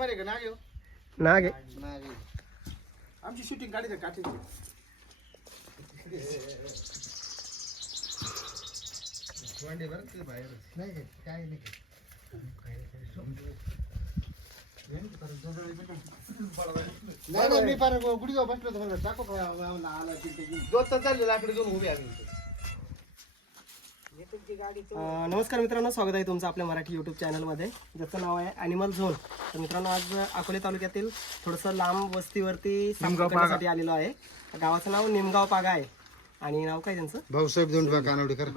आहे का नाग येऊ नाग नाग आमची शूटिंग काढायचं काठीची नाही काय काय नाही नाही नाही मी फार गुढी जाऊ बसलो होतो म्हणलं टाको आला आला तिथे दोस्त चालले लाकडे घेऊन उभी आम्ही इथे. नमस्कार मित्रांनो स्वागत आहे तुमचं आपल्या मराठी यूट्यूब चॅनलमध्ये ज्याचं नाव आहे ॲनिमल झोन तर मित्रांनो आज अकोले तालुक्यातील थोडंसं लांब वस्तीवरती साप पकडण्यासाठी आलेलो आहे. गावाचं नाव निमगाव पागा आहे. आणि नाव काय त्यांचं? भाऊसाहेब दोंडबा कानवडेकर.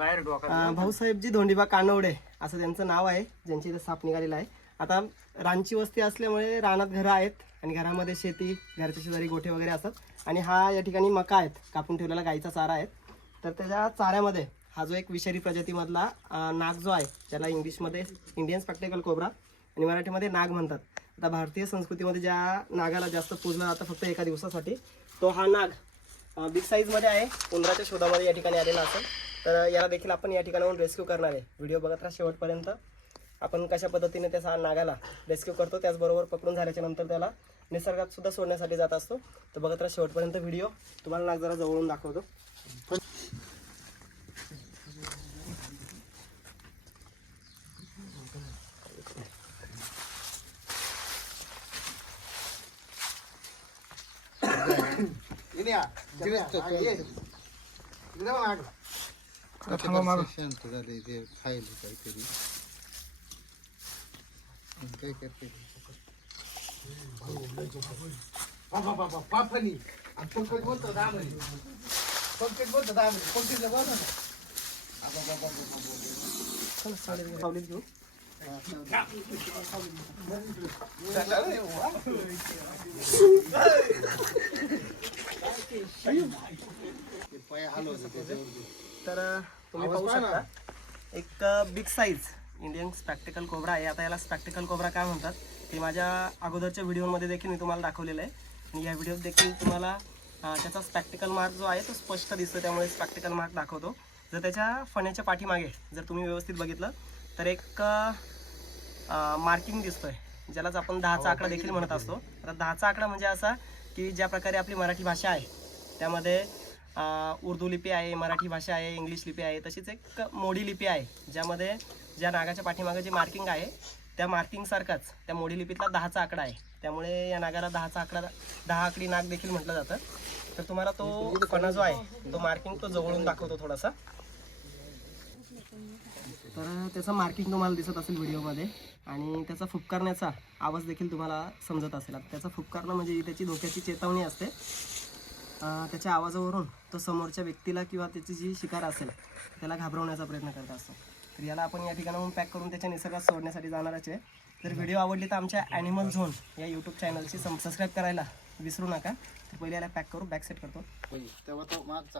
भाऊसाहेबजी धोंडीबा कानवडे असं त्यांचं नाव आहे. ज्यांची इथे साप निघालेला आहे. आता रानची वस्ती असल्यामुळे रानात घरं आहेत आणि घरामध्ये शेती घरच्या शेजारी गोठे वगैरे असतात. आणि हा या ठिकाणी मका आहेत. कापून ठेवलेला गाईचा चारा आहे तर त्याच्या चाऱ्यामध्ये हा जो एक विषारी प्रजातीमधला नाग जो आहे ज्याला इंग्लिशमध्ये इंडियन स्पेक्टेकल कोबरा आणि मराठीमध्ये नाग म्हणतात. आता भारतीय संस्कृतीमध्ये ज्या नागाला जास्त पूजलं जातं फक्त एका दिवसासाठी तो हा नाग बिग साईजमध्ये आहे. उंदराच्या शोधामध्ये या ठिकाणी आलेला असेल. तर याला देखील आपण या ठिकाणाहून रेस्क्यू करणार आहे. व्हिडिओ बघत राहा शेवटपर्यंत. आपण कशा पद्धतीने त्या नागाला रेस्क्यू करतो त्याचबरोबर पकडून झाल्याच्यानंतर त्याला निसर्गात सुद्धा सोडण्यासाठी जात असतो. तर बघत राहा शेवटपर्यंत व्हिडिओ. तुम्हाला नाग जरा जवळून दाखवतो. हा, नाग. शांत झाले ते खायला काहीतरी काय करते बाबा, बाबा, पापणी. पंकज बोलतो दामणी. पंकज बोलतो दामणी. पंकजला बोलव ना. चला, सावलीत सावलीत घेऊ ते तर तुम्ही पाहू. शकता एक big size Indian spectacled cobra आहे. आता याला स्पॅक्टिकल कोबरा काय म्हणतात ते माझ्या अगोदरच्या व्हिडिओमध्ये देखील मी तुम्हाला दाखवलेलं आहे. आणि या व्हिडिओत देखील तुम्हाला त्याचा स्पॅक्टिकल मार्क जो आहे तो स्पष्ट दिसतो त्यामुळे स्पॅक्टिकल मार्क दाखवतो. जर त्याच्या फण्याच्या पाठीमागे जर तुम्ही व्यवस्थित बघितलं तर एक मार्किंग दिसतोय ज्यालाच आपण दहाचा आकडा देखील म्हणत असतो. आता दहाचा आकडा म्हणजे असा की ज्या प्रकारे आपली मराठी भाषा आहे त्यामध्ये उर्दू लिपी आहे मराठी भाषा आहे इंग्लिश लिपी आहे तशीच एक मोडी लिपी आहे ज्यामध्ये ज्या नागाच्या पाठीमागे जे मार्किंग आहे त्या मार्किंगसारखाच त्या मोडी लिपीतला दहाचा आकडा आहे. त्यामुळे या नागाला दहाचा आकडा दहा आकडी नाग देखील म्हटलं जातं. तर तुम्हाला तो कणा जो आहे तो मार्किंग तो जवळून दाखवतो थोडासा. तर त्याचं मार्किंग तुम्हाला दिसत असेल व्हिडिओमध्ये आणि त्याचा फुपकारण्याचा आवाज देखील तुम्हाला समजत असेल. आता त्याचा फुपकारणं म्हणजे त्याची धोक्याची चेतावणी असते. त्याच्या आवाजावरून तो समोरच्या व्यक्तीला किंवा त्याची जी शिकार असेल त्याला घाबरवण्याचा प्रयत्न करत असतो. तर याला आपण या ठिकाणाहून पॅक करून त्याच्या निसर्गात सोडण्यासाठी जाणारच आहे. जर व्हिडिओ आवडली तर आमच्या ॲनिमल झोन या यूट्यूब चॅनलची सबस्क्राईब करायला विसरू नका. तर पहिले याला पॅक करू बॅक सेट करतो. तेव्हा तो मागचा